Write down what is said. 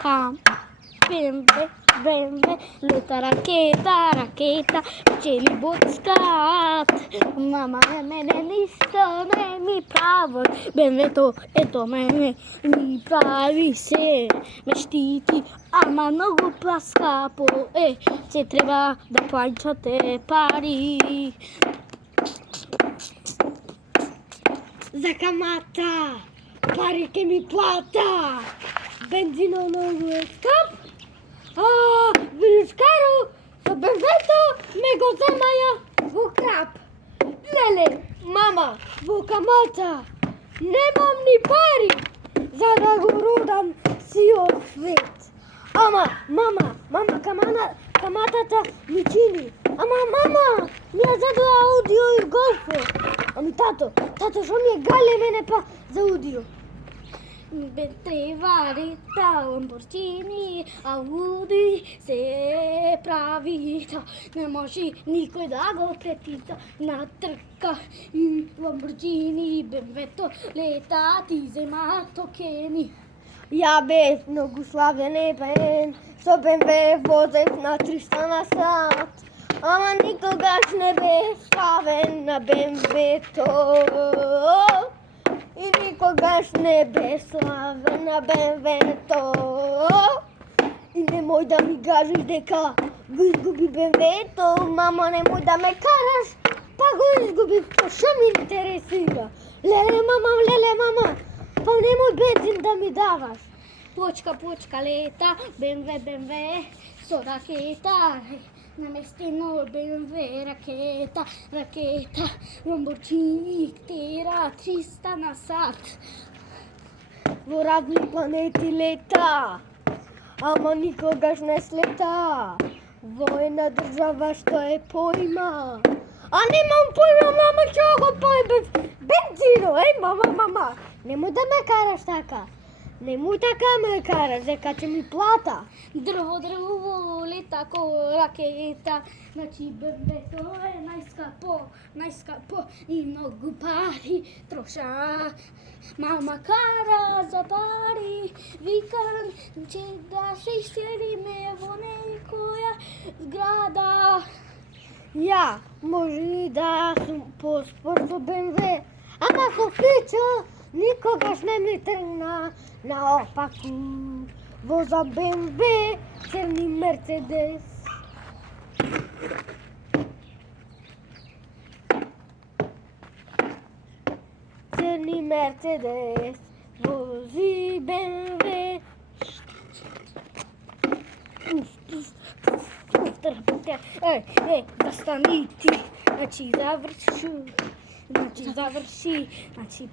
BMW, BMW, leta raketa, pčeli bockat. Mama mene ništa ne mi pravo, BMW to, eto mene mi pravi se, me štiti, ama mnogo plaska po, se treba da plaćate pari. За камата, пари ке ми плата, бензино многу е скап, вирушкаро со бензето ме го замаја во крап. Леле, мама, во камата, немам ни пари за да го родам сиот свет. Ама, мама, каматата ми чини. Ама, мама, ми ја задоа аудио и голфо. Ами тато, што ми е гале мене па за аудио? Треварите, Lamborghini, Audi се прави, не може никој да го претита на трка. Lamborghini, BMW-то лета, ти зема токени. Ја бев многу славен ебен, со BMW возев на 300 на сат. Ама никогаш не бе славен на BMW-то. И никогаш не бе славен на BMW-то. И немој да ми кажеш дека го изгуби BMW-то. Мамо, немој да ме караш, па го изгубив, па шо ми интересира? Леле, мама, па немој бензин да ми даваш. Почка лета, BMW, со ракета. Наместено BMW, ракета, Lamborghini, тера 300 на сат. Во разни планети лета, ама никогаш не слета. Во една држава што е поима. А немам поима, мама, што го појбев? Бензино, мама, немој да ме караш така. Немој така ме караш, дека ќе ми плата. Дрво, лета ко ракета, значи BMW-то е најскапо и многу пари троша. Мама кара за пари, викам, че да се изселиме во некоја зграда. Ја, може и да сум по-спор со BMW, ама со фичо никогаш не ми тргна наопаку. Возам BMW, црни Мерцедес. Црни Мерцедес, вози BMW. Застани ти, значи заврши, значи